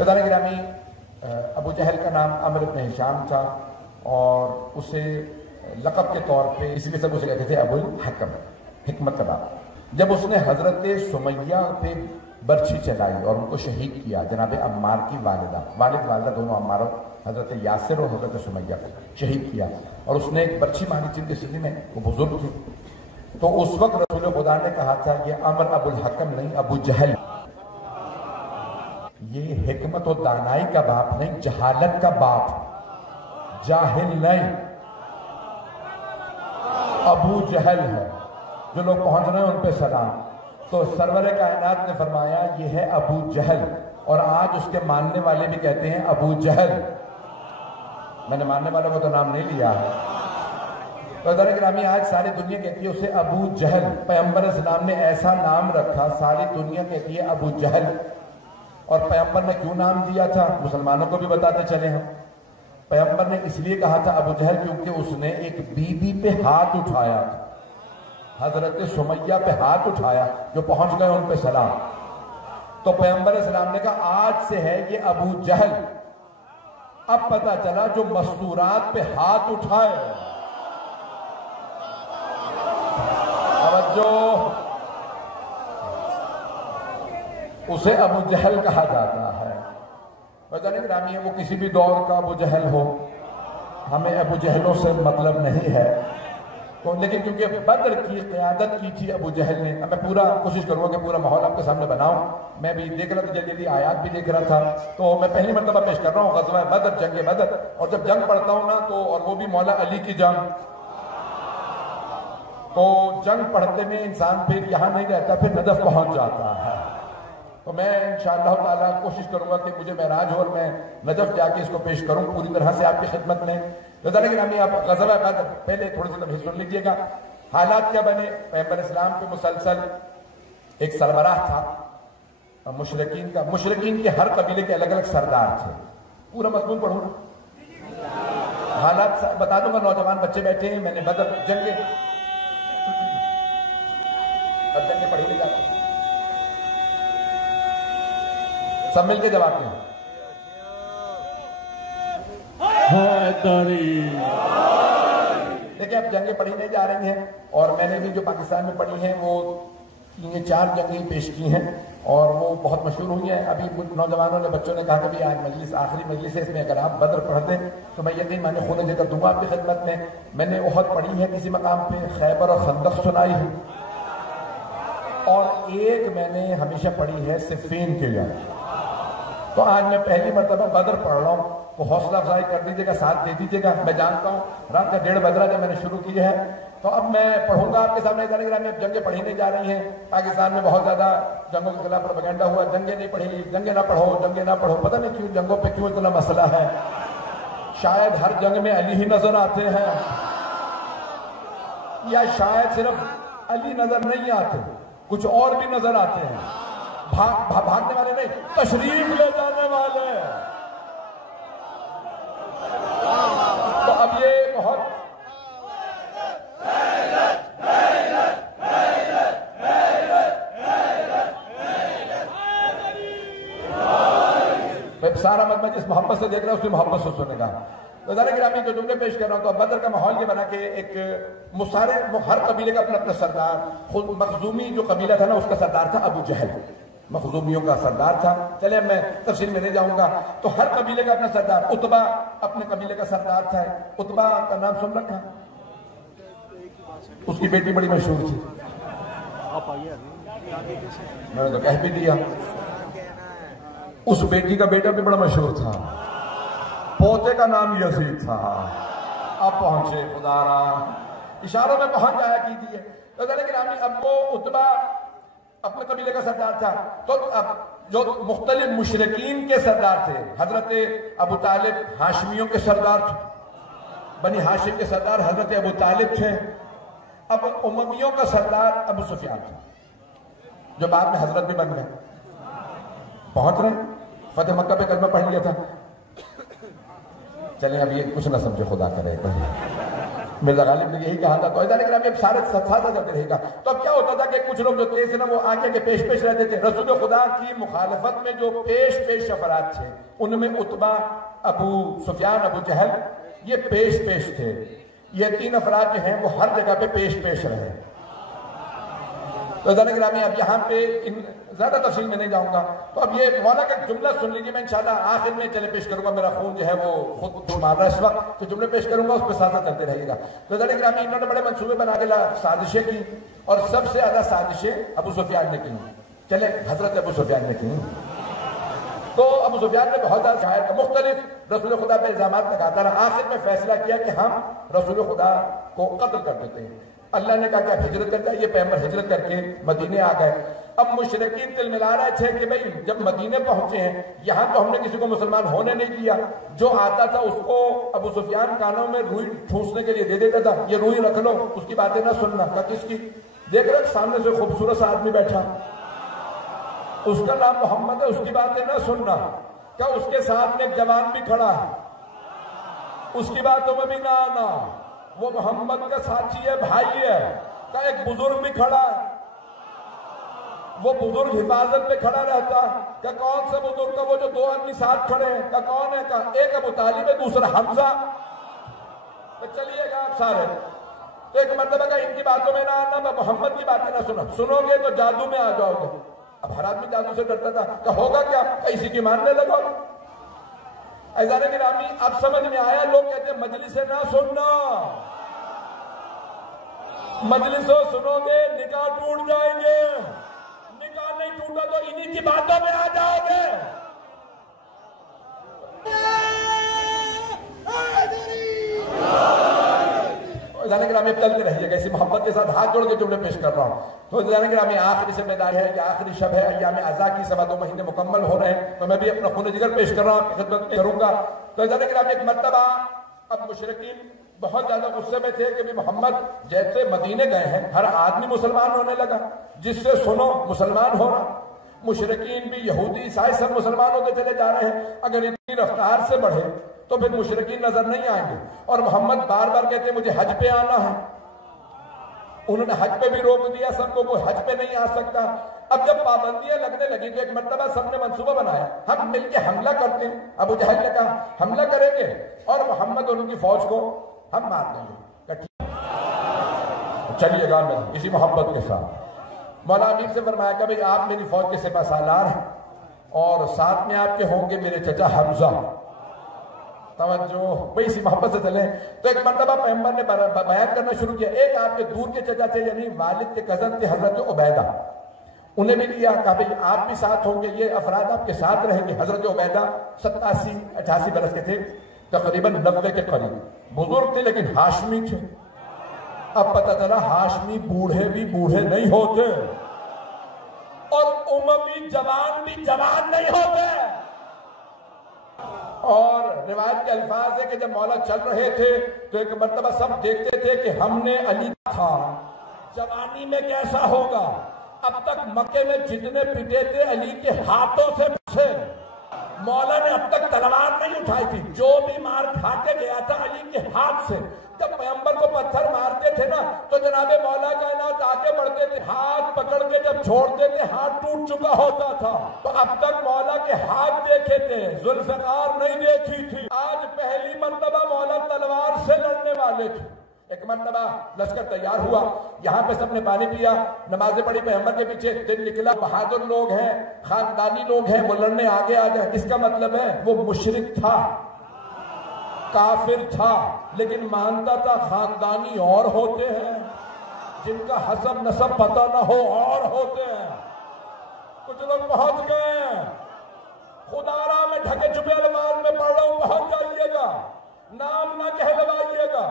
فضائل گرامی، ابو جہل کا نام عمرو بن ہشام تھا اور اسے لقب کے طور پہ اسی قسم اسے کہتے تھے ابو الحکم، حکمت کا نام۔ جب اس نے حضرت سمیہ پہ برچھی چلائی اور ان کو شہید کیا، جناب عمار کی والدہ دونوں عماروں، حضرت یاسر اور حضرت سمیہ کو شہید کیا، اور اس نے ایک برچھی ماری جن کے سینے میں، وہ بزرگ تھی، تو اس وقت رسول خدا نے کہا تھا یہ عمر ابو الحکم نہیں، ابو جہل، یہ حکمت و دانائی کا باپ نہیں، جہالت کا باپ، جاہل نہیں، ابو جہل ہے۔ جو لوگ پہنچ رہے ہیں ان پہ سلام۔ تو سرور کائنات نے فرمایا یہ ہے ابو جہل، اور آج اس کے ماننے والے بھی کہتے ہیں ابو جہل۔ میں نے ماننے والوں کو تو نام نہیں لیا ہے، تو حضرت گرامی آج ساری دنیا کہتی ہے اسے ابو جہل۔ پیغمبر اسلام نے ایسا نام رکھا، ساری دنیا کہتی ہے ابو جہل، اور پیغمبر نے کیوں نام دیا تھا مسلمانوں کو بھی بتاتے چلے ہم۔ پیغمبر نے اس لیے کہا تھا ابو جہل کیونکہ اس نے ایک بی بی پہ ہاتھ اٹھایا، حضرت سمیہ پہ ہاتھ اٹھایا، جو پہنچ گئے ان پہ سلام۔ تو پیغمبر اسلام نے کہا آج سے ہے یہ ابو جہل۔ اب پتہ چلا جو مستورات پہ ہاتھ اٹھائے، توجہ، اسے ابو جہل کہا جاتا ہے۔ بجانے گرامی ہے، وہ کسی بھی دور کا ابو جہل ہو، ہمیں ابو جہلوں سے مطلب نہیں ہے، لیکن کیونکہ بدر کی قیادت کی تھی ابو جہل نے، میں پورا کوشش کروں گا کہ پورا ماحول آپ کے سامنے بناؤں۔ میں بھی دیکھ رہا تھا، جلدی آیات بھی دیکھ رہا تھا، تو میں پہلی مرتبہ پیش کر رہا ہوں غزوہ بدر، جنگ بدر، اور جب جنگ پڑھتا ہوں نا تو، اور وہ بھی مولا علی کی جنگ، تو جنگ پڑھتے میں انسان پھر یہاں نہیں رہتا، پھر نجف پہنچ جاتا ہے۔ تو میں انشاءاللہ تعالیٰ کوشش کروں گا کہ مجھے معراج ہو اور میں نجف جا کے اس کو پیش کروں پوری طرح سے آپ کی خدمت میں۔ لیکن آپ غزوہ بدر پہلے تھوڑی سی تمہیں سن لیجئے گا، حالات کیا بنے۔ پیغمبر اسلام پہ مسلسل ایک سربراہ تھا مشرکین کا، مشرکین کے ہر قبیلے کے الگ الگ سردار تھے۔ پورا مضمون پڑھوں نا، حالات بتا دوں گا، نوجوان بچے بیٹھے ہیں، میں نے بدر جنگیں پڑھی نہیں جاتی، سب مل کے جواب دیں۔ دیکھیں اب جنگیں پڑھی نہیں جا رہی ہیں، اور میں نے بھی جو پاکستان میں پڑھی ہیں وہ 3-4 جنگیں پیش کی ہیں، اور وہ بہت مشہور ہوئی ہیں۔ ابھی نوجوانوں نے، بچوں نے کہا کہ بھی آج مجلس آخری مجلس ہے، اس میں اگر آپ بدر پڑھ دیں تو میں یقین مانے خون ذکر دوں گا آپ کی خدمت میں۔ میں نے احد پڑھی ہے کسی مقام پہ، خیبر اور خندق سنائی ہے، اور ایک میں نے ہمیشہ پڑھی ہے صفین کے لیے۔ تو آج میں پہلی مرتبہ بدر پڑھ رہا ہوں، تو حوصلہ افزائی کر دیجیے گا، ساتھ دے دیجیے گا۔ میں جانتا ہوں رات کا 1:30 بج رہا جب میں نے شروع کی ہے، تو اب میں پڑھوں گا آپ کے سامنے۔ اب جنگیں پڑھی نہیں جا رہی ہیں، پاکستان میں بہت زیادہ جنگوں کے خلاف پروپیگنڈا ہوا، جنگیں نہیں پڑھی، جنگیں نہ پڑھو، جنگیں نہ پڑھو۔ پتہ نہیں کیوں جنگوں پہ کیوں اتنا مسئلہ ہے، شاید ہر جنگ میں علی ہی نظر آتے ہیں، یا شاید صرف علی نظر نہیں آتے، کچھ اور بھی نظر آتے ہیں، بھاگنے والے نہیں، تشریف لے جانے والے۔ تو اب یہ بہت سارا مجمع جس محبت سے دیکھ رہا ہے اس کی محبت سے سنے گا۔ تو ذرا گرامی جو جملے پیش کر رہا ہوں، تو اب بدر کا ماحول یہ بنا کہ ایک ہر قبیلے کا اپنا اپنا سردار، خود مخزومی جو قبیلہ تھا نا اس کا سردار تھا ابو جہل، مخزومیوں کا سردار تھا۔ چلے میں تفصیل میں نہیں جاؤں گا، تو ہر قبیلے کا اپنا سردار، عتبہ اپنے قبیلے کا سردار تھا۔ عتبہ کا نام سن رکھا، اس کی بیٹی بڑی مشہور تھی، میں نے تو کہہ بھی دیا، اس بیٹی کا بیٹا بھی بڑا مشہور تھا، پوتے کا نام یزید تھا۔ اب پہنچے خدا را، اشاروں میں پہنچ جایا کیجیے۔ تو اب وہ عتبہ اپنے قبیلے کا سردار تھا، تو اب جو مختلف مشرکین کے سردار تھے، حضرت ابو طالب ہاشمیوں کے سردار تھے، بنی ہاشم کے سردار حضرت ابو طالب تھے۔ اب امویوں کا سردار ابو سفیان تھا، جو بعد میں حضرت بھی بن گئے۔ پہنچ رہے فتح مکہ پہ کلمہ پڑھ لیا تھا۔ چلیں اب یہ کچھ نہ سمجھے، خدا کرے مرزا غالب نے یہی کہا تھا. تو لیکن اب سارے ساتھ چلتے رہے گا. تو اب کیا ہوتا تھا کہ کچھ لوگ جو تھے نا وہ آگے کے پیش رہتے تھے. رسول خدا کی مخالفت میں جو پیش افراد تھے ان میں عتبہ، ابو سفیان، ابو جہل، یہ پیش تھے. یہ تین افراد جو ہیں وہ ہر جگہ پہ پیش رہے. تو عزیزان گرامی اب یہاں پہ زیادہ تفصیل میں نہیں جاؤں گا. تو اب یہ مولا کا جملہ سن لیجیے. میں انشاءاللہ آخر میں چلے پیش کروں گا. میرا خون جو ہے وہ خود مار رہا ہے اس وقت، تو جملے پیش کروں گا اس پہ ساتھ چلتے رہے گا. تو عزیزان گرامی انہوں نے بڑے منصوبے بنا کے سازشیں کی اور سب سے زیادہ سازشیں ابو سفیان نے کی. چلے حضرت ابو سفیان نے کی. تو ابو سفیان نے بہت زیادہ شاعر کا مختلف رسول خدا پہ الزامات لگاتا رہا. آخر میں فیصلہ کیا کہ ہم رسول خدا کو قتل کر دیتے ہیں. اللہ نے کہا کہ آپ ہجرت کر جائے. یہ پیغمبر ہجرت کر کے مدینے آ گئے. اب مشرکین تل ملا رہے تھے کہ بھئی جب مدینے پہنچے ہیں یہاں تو ہم نے کسی کو مسلمان ہونے نہیں دیا. جو آتا تھا اس کو ابو سفیان کانوں میں روئی ٹھونسنے کے لیے دے دیتا تھا. یہ روئی رکھ لو، اس کی باتیں نہ سننا. کہا کس کی؟ دیکھ رہے سامنے سے خوبصورت سا آدمی بیٹھا، اس کا نام محمد ہے، اس کی باتیں نہ سننا. کیا اس کے ساتھ میں ایک جوان بھی کھڑا ہے، اس کی باتوں میں بھی نہ آنا. وہ محمد کا ساتھی ہے، بھائی ہے. کیا ایک بزرگ بھی کھڑا ہے، وہ بزرگ حفاظت میں کھڑا رہتا. کیا کون سا بزرگ کا؟ وہ جو دو آدمی ساتھ کھڑے ہیں. کیا کون ہے؟ کہا ایک ابو طالب ہے، دوسرا حمزہ. تو چلیے گا آپ سارے. تو ایک مرتبہ کا ان کی باتوں میں نہ آنا، میں محمد کی باتیں نہ سنا. سنو گے تو جادو میں آ جاؤ گے. اب ہر آدمی جادو سے ڈرتا تھا. کہ ہوگا کیا؟ کسی کی ماننے لگو. عزیزان گرامی اب سمجھ میں آیا. لوگ کہتے ہیں مجلس سے نہ سننا، مجلسوں سنو گے نکاح ٹوٹ جائیں گے. نکاح نہیں ٹوٹا تو انہی کی باتوں میں آ جاؤ گے. عزیزان گرامی چلتے رہیے گا اسی محبت کے ساتھ. ہاتھ جوڑ کے جملے پیش کر رہا ہوں. تو عزیزان گرامی آخری ذمہ دار ہے، یہ آخری شب ہے، ایام عزا کی 2.25 مہینے مکمل ہو رہے ہیں. تو میں بھی اپنا خون جگر پیش کر رہا ہوں، خدمت میں کروں گا. تو عزیزان گرامی ایک مرتبہ اب مشرکین بہت زیادہ غصے میں تھے کہ محمد جیسے مدینے گئے ہیں ہر آدمی مسلمان ہونے لگا، جس سے سنو مسلمان ہونا. مشرکین بھی یہودی عیسائی سب مسلمان ہوتے چلے جا رہے ہیں. اگر اتنی رفتار سے بڑھے تو پھر مشرکین نظر نہیں آئیں گے. اور محمد بار بار کہتے ہیں مجھے حج پہ آنا ہے. انہوں نے حج پہ بھی روک دیا سب کو، کوئی حج پہ نہیں آ سکتا. اب جب پابندیاں لگنے لگی تو ایک مرتبہ سب نے منصوبہ بنایا ہم مل کے حملہ کرتے ہیں. ابو جہل نے کہا حملہ کریں گے اور محمد اور ان کی فوج کو ہم مار دیں گے. چلیے گا میں اسی محبت کے ساتھ. مولا امیر سے فرمایا کہ بھئی آپ میری فوج کے سپہ سالار ہیں اور ساتھ میں آپ کے ہوں گے میرے چچا حمزہ. توجہ بھئی اسی محبت سے چلیں. تو ایک مرتبہ پیغمبر نے بیان کرنا شروع کیا. ایک آپ کے دور کے چچا تھے یعنی والد کے کزن تھے حضرت عبیدہ، انہیں بھی لیا. کہا بھئی آپ بھی ساتھ ہوں گے، یہ افراد آپ کے ساتھ رہیں گے. حضرت عبیدہ 87-88 برس کے تھے، تقریباً 90 کے قریب. بزرگ تھے لیکن ہاشمی تھے. اب پتہ چلا ہاشمی بوڑھے بھی بوڑھے نہیں ہوتے اور اموی جوان بھی جوان نہیں ہوتے. اور روایت کے الفاظ ہے کہ جب مولا چل رہے تھے تو ایک مرتبہ سب دیکھتے تھے کہ ہم نے علی تھا جوانی میں کیسا ہوگا. اب تک مکے میں جتنے پٹے تھے علی کے ہاتھوں سے پھنسے. مولا نے اب تک تلوار نہیں اٹھائی تھی، جو بھی مار کھا کے گیا تھا علی کے ہاتھ سے. جب پیغمبر کو پتھر مارتے تھے نا تو جناب مولا کائنات آگے بڑھتے تھے، ہاتھ پکڑ کے جب چھوڑتے تھے ہاتھ ٹوٹ چکا ہوتا تھا. تو اب تک مولا کے ہاتھ دیکھے تھے، ذوالفقار نہیں دیکھی تھی. آج پہلی مرتبہ مولا تلوار سے لڑنے والے تھے. ایک مرتبہ لشکر تیار ہوا، یہاں پہ سب نے پانی پیا، نمازیں پڑھی پیغمبر کے پیچھے. دن نکلا، بہادر لوگ ہیں، خاندانی لوگ ہیں، وہ لڑنے آگے آ گئے. اس کا مطلب ہے وہ مشرک تھا، کافر تھا، لیکن مانتا تھا خاندانی اور ہوتے ہیں، جن کا حسب نسب پتہ نہ ہو اور ہوتے ہیں. کچھ لوگ پہنچ گئے ہیں. خدارا میں ڈھکے چھپے الفاظ میں پڑھ رہا ہوں، پہنچ جائیے گا، نام نہ کہلوائیے گا.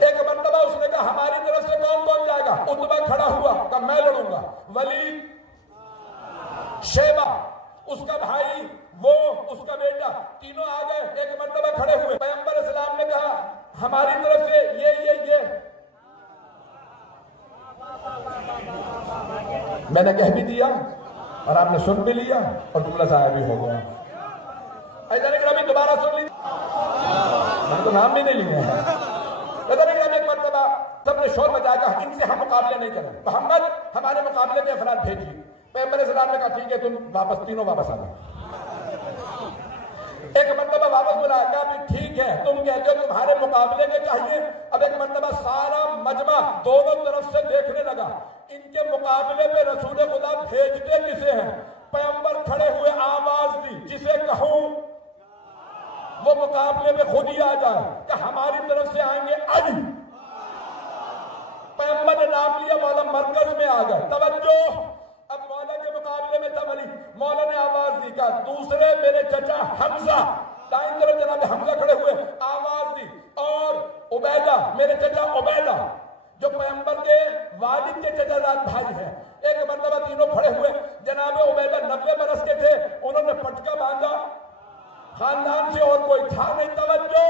ایک مرتبہ اس نے کہا ہماری طرف سے کون کون جائے گا؟ عتبہ کھڑا ہوا، کہا میں لڑوں گا. ولید، شیبہ، اس کا بھائی، وہ اس کا بیٹا، تینوں آ گئے. ایک مرتبہ کھڑے ہوئے. پیغمبر اسلام نے کہا ہماری طرف سے یہ میں نے کہہ بھی دیا اور آپ نے سن بھی لیا اور جملہ ضائع بھی ہو گیا. ایسا نہیں کہ ابھی دوبارہ سن لیجیے. تو نام بھی نہیں لیے ہیں. ایک مرتبہ سب نے شور مچایا کہ ان سے ہم مقابلے نہیں کریں. محمد ہمارے مقابلے میں افراد بھیجیے. پیغمبر اسلام نے کہا ٹھیک ہے تم واپس تینوں واپس آ جاؤ. ایک مرتبہ واپس بلایا کہا بھی ٹھیک ہے تم کہتے ہو تمہارے مقابلے میں چاہیے. اب ایک مرتبہ سارا مجمع دونوں طرف سے دیکھنے لگا ان کے مقابلے میں رسول خدا بھیجتے کسے ہیں. پیغمبر کھڑے ہوئے آواز دی جسے کہوں وہ مقابلے میں خود ہی آ جائے کہ ہماری طرف سے آئیں گے علی. پیغمبر نے نام لیا مولا مرکز میں آ گئے. توجہ اب مولا کے مقابلے میں تھا علی. مولا نے آواز دی کہ دوسرے میرے چچا حمزہ دائیں طرف جناب حمزہ کھڑے ہوئے آواز دی اور عبیدہ میرے چچا عبیدہ جو پیغمبر کے والد کے چچا زاد بھائی ہیں. ایک مرتبہ تینوں کھڑے ہوئے. جناب عبیدہ 90 برس کے تھے. انہوں نے پٹکا باندھا. خاندان سے اور کوئی تھا نہیں. توجہ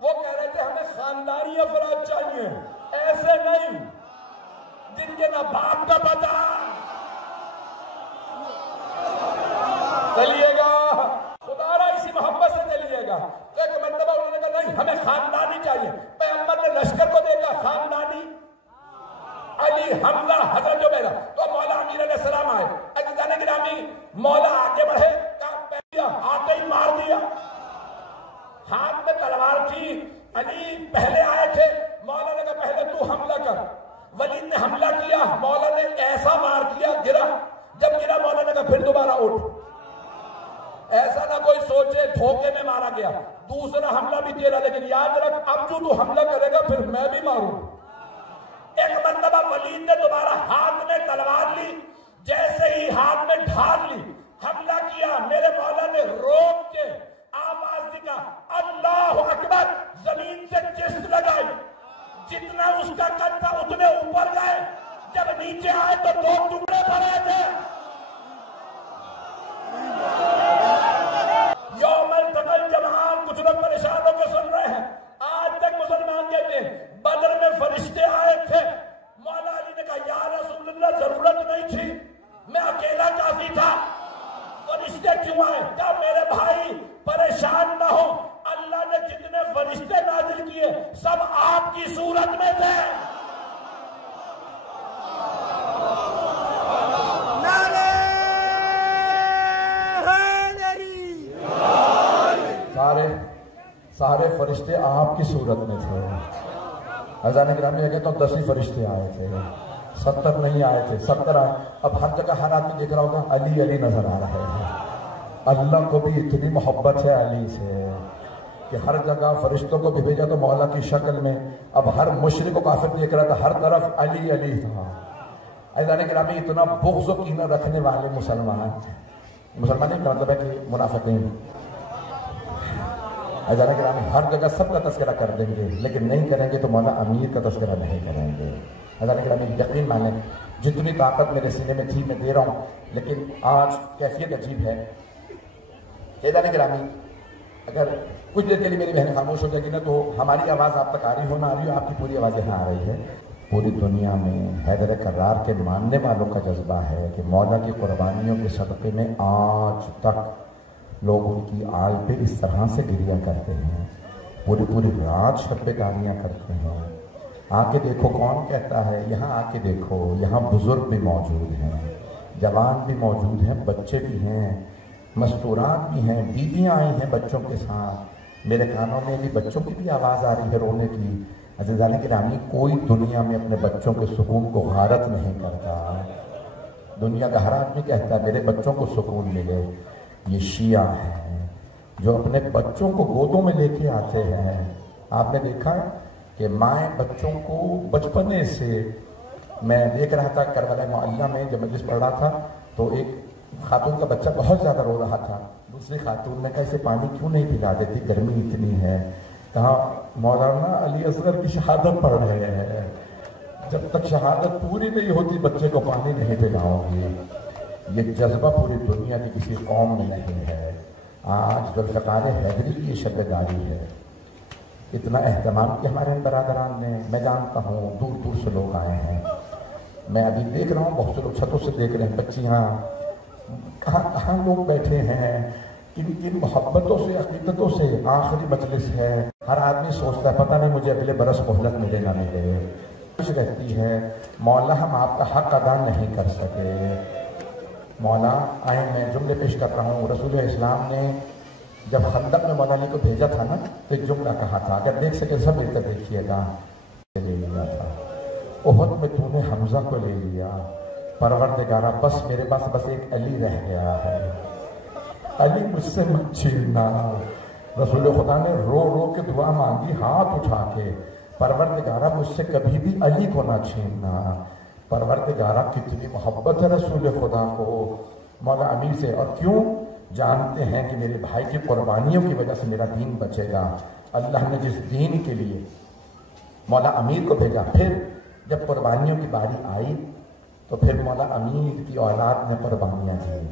وہ کہہ رہے تھے ہمیں خاندانی افراد چاہیے ایسے نہیں جن کے نہ باپ کا پتا. چلیے گا خدا را اسی محبت سے چلیے گا. تو ایک مرتبہ انہوں نے کہا نہیں ہمیں خاندانی چاہیے. پیغمبر نے لشکر کو دیکھا خاندانی علی حمزہ حضرت جو بیرا. تو مولا امیر علیہ السلام آئے. عزیزان گرامی مولا آگے بڑھے آتے ہی مار دیا. ہاتھ میں تلوار تھی. علی پہلے آئے تھے. مولا نے کہا پہلے تو حملہ کر. ولید نے حملہ کیا. مولا نے ایسا مار کیا گرا. جب گرا مولا نے کہا پھر دوبارہ اٹھ. ایسا نہ کوئی سوچے دھوکے میں مارا گیا. دوسرا حملہ بھی تیرا لیکن یاد رکھ اب جو تو حملہ کرے گا پھر میں بھی ماروں. ایک مرتبہ ولید نے دوبارہ ہاتھ میں تلوار لی. جیسے ہی ہاتھ میں ڈھال لی حملہ کیا. میرے مولا نے روک کے آواز دی اللہ اکبر. زمین سے چست لگائی. جتنا اس کا قد تھا اتنے اوپر گئے. جب نیچے آئے تو 2 ٹکڑے پڑے تھے. یوم التقى الجمعان. کچھ لوگ پریشان ہو کے سن رہے ہیں. آج تک مسلمان کہتے ہیں بدر میں فرشتے آئے تھے. مولا علی نے کہا یا رسول اللہ ضرورت نہیں تھی میں اکیلا کافی تھا. فرشتے کیوں آئے؟ کہا میرے بھائی پریشان نہ ہو. اللہ نے جتنے فرشتے نازل کیے سب آپ کی صورت میں تھے. سارے فرشتے آپ کی صورت میں تھے. عزیزان گرامی یہ کہتا ہوں 10 ہی فرشتے آئے تھے 70 نہیں آئے تھے. 70 آئے. اب ہر جگہ ہر آدمی دیکھ رہا ہوگا علی علی نظر آ رہے ہیں. اللہ کو بھی اتنی محبت ہے علی سے کہ ہر جگہ فرشتوں کو بھی بھیجا تو مولا کی شکل میں. اب ہر مشرک و کافر دیکھ رہا تھا ہر طرف علی علی تھا. عزیزان گرامی اتنا بغض و کینہ رکھنے والے مسلمان نہیں کا مطلب ہے کہ منافقین. عزیزان گرامی ہر جگہ سب کا تذکرہ کر دیں گے لیکن نہیں کریں گے تو مولا امیر کا تذکرہ نہیں کریں گے. عزیزان گرامی یقین مانیں جتنی طاقت میرے سینے میں تھی میں دے رہا ہوں لیکن آج کیفیت عجیب ہے. عزیزان گرامی اگر کچھ دیر کے لیے میری بہن خاموش ہو جائے گی نا تو ہماری آواز آپ تک آ رہی ہو نہ آ رہی ہو آپ کی پوری آواز یہاں آ رہی ہے. پوری دنیا میں حیدر کرار کے ماننے والوں کا جذبہ ہے کہ مولا کی قربانیوں کے صدقے میں آج تک لوگ ان کی آل پہ اس طرح سے گریہ کرتے ہیں. پوری رات شب داریاں کرتے ہیں. آ کے دیکھو کون کہتا ہے. یہاں آ کے دیکھو یہاں بزرگ بھی موجود ہیں جوان بھی موجود ہیں بچے بھی ہیں مستورات بھی ہیں بیویاں آئی ہیں بچوں کے ساتھ. میرے کانوں میں بھی بچوں کی بھی آواز آ رہی ہے رونے کی. عزیزان گرامی کوئی دنیا میں اپنے بچوں کے سکون کو غارت نہیں کرتا. دنیا کا ہر آدمی کہتا ہے میرے بچوں کو سکون ملے. یہ شیعہ ہیں جو اپنے بچوں کو گودوں میں لے کے آتے ہیں. آپ نے دیکھا کہ مائیں بچوں کو بچپنے سے. میں دیکھ رہا تھا کربلا معلیٰ میں جب مجلس پڑھ رہا تھا تو ایک خاتون کا بچہ بہت زیادہ رو رہا تھا. دوسری خاتون نے کہا اسے پانی کیوں نہیں پلا دیتی گرمی اتنی ہے. کہا مولانا علی اصغر کی شہادت پڑھ رہے ہیں جب تک شہادت پوری نہیں ہوتی بچے کو پانی نہیں پلاؤ گی. یہ جذبہ پوری دنیا کی کسی قوم میں نہیں ہے. آج ذوالفقار حیدری کی یہ شب داری ہے. اتنا اہتمام کیا ہمارے ان برادران نے. میں جانتا ہوں دور دور سے لوگ آئے ہیں. میں ابھی دیکھ رہا ہوں بہت سے لوگ چھتوں سے دیکھ رہے ہیں. بچیاں کہاں لوگ بیٹھے ہیں. کن کن محبتوں سے عقیدتوں سے آخری مجلس ہے. ہر آدمی سوچتا ہے پتہ نہیں مجھے اگلے برس مہلت ملے نہ ملے. خوش رہتی ہے مولا ہم آپ کا حق ادا نہیں کر سکے. مولا آئیں میں جملے پیش کر رہا ہوں. رسول اسلام نے جب خندق میں مولا علی کو بھیجا تھا نا تو ایک جملہ کہا تھا, اگر دیکھ سکے سب مل کر دیکھیے گا. لے لیا تھا احد میں تو نے حمزہ کو لے لیا. پروردگارہ بس میرے پاس بس ایک علی رہ گیا ہے, علی مجھ سے مت چھیننا. رسول خدا نے رو رو کے دعا مانگی ہاتھ اٹھا کے, پروردگارہ مجھ سے کبھی بھی علی کو نہ چھیننا. پروردگارہ کتنی محبت ہے رسول خدا کو مولا امیر سے, اور کیوں جانتے ہیں کہ میرے بھائی کی قربانیوں کی وجہ سے میرا دین بچے گا. اللہ نے جس دین کے لیے مولا امیر کو بھیجا, پھر جب قربانیوں کی باری آئی تو پھر مولا امیر کی اولاد نے قربانیاں دی.